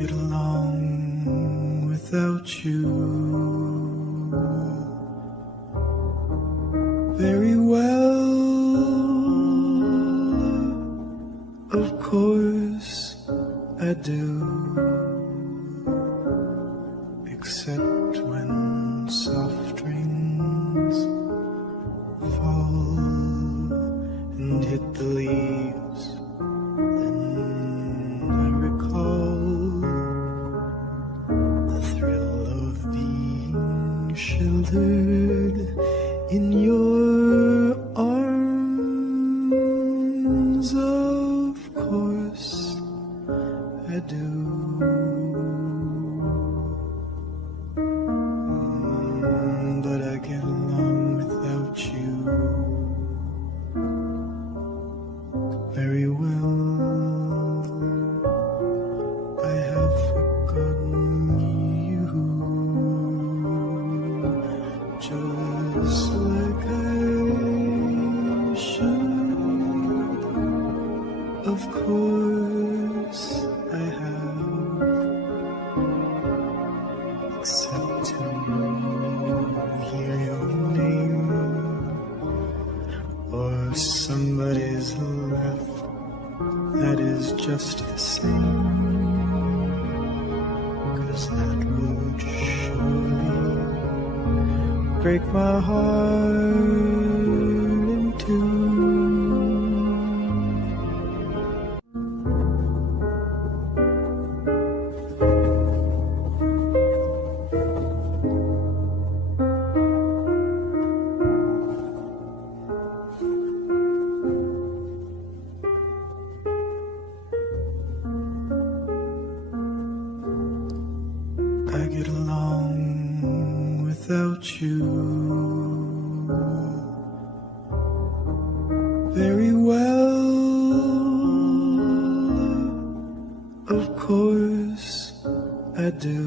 get along without you very well. Of course I do, except when soft rains fall and hit the leaves. Then I recall the thrill of being sheltered in your arms. Of course I do. But I get along without you very well. I have forgotten you, just like I should. Of course I have, except to hear your name or somebody's laugh. That is just the same, 'cause that would surely break my heart in two. I get along without you very well. Of course I do,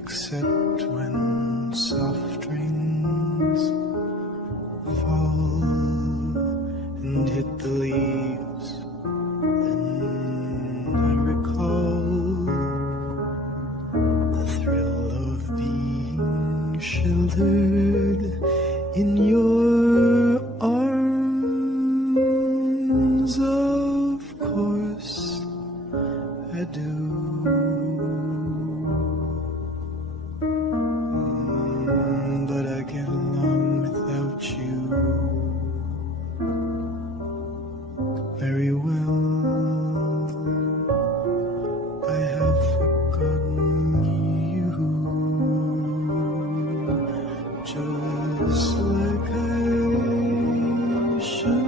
except when soft rains fall and hit the leaves. Then I recall the thrill of being sheltered in your arms. Of course I do. But I get along without you very well. I have forgotten you, just like I should.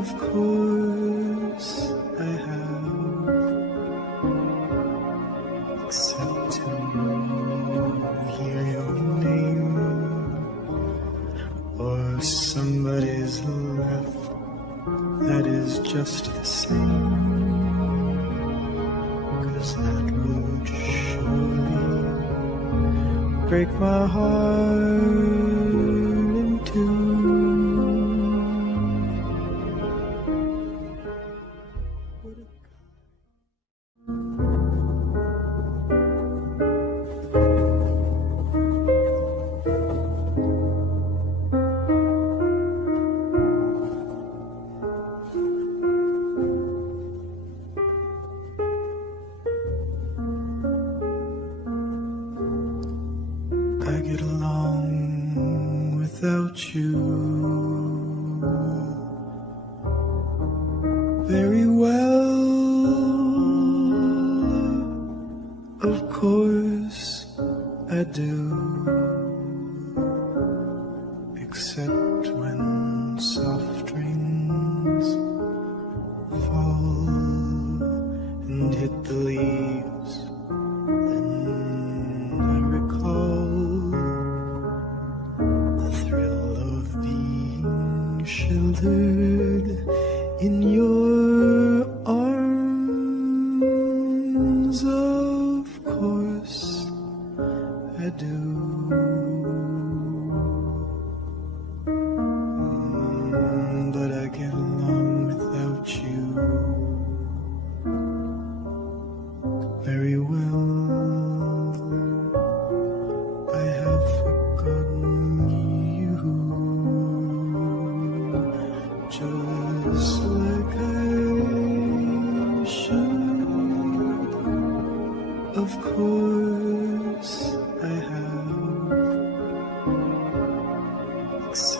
Of course I have, except to hear your name or somebody's laugh. That is just the same, 'cause that would surely break my heart in two. I get along without you very well. Of course I do, except when soft rains fall and hit the leaves. Then I recall the thrill of being sheltered in your arms. Of course I do. But I get along without you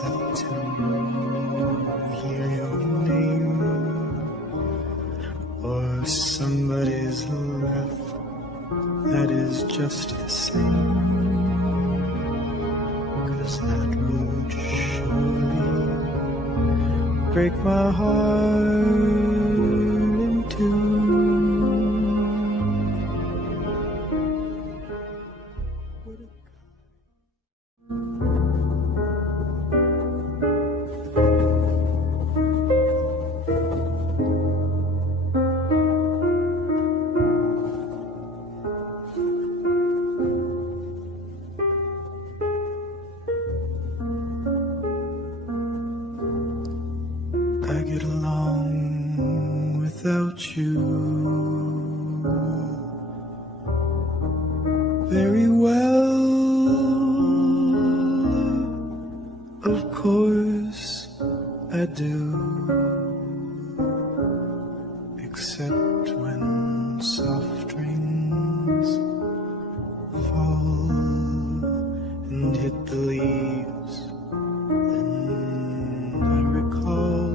except to hear your name or somebody's laugh that is just the same, 'cause that would surely break my heart in two. I get along without you very well. Of course I do, except when soft rains fall and hit the leaves. Then I recall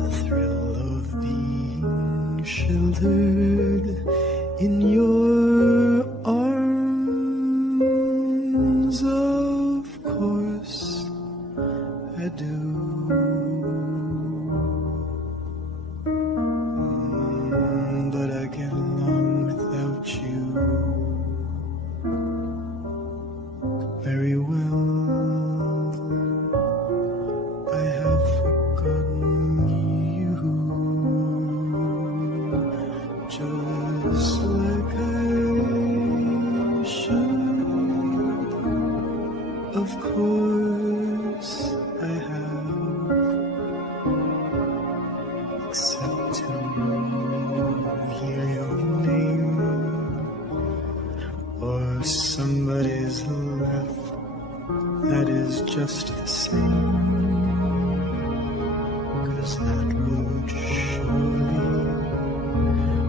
the thrill of being sheltered in your arms. Of course I do. But I get along without you very well. I have forgotten you, just like I should. Of course I have, except to hear your name or somebody's laugh that is just the same, 'cause that would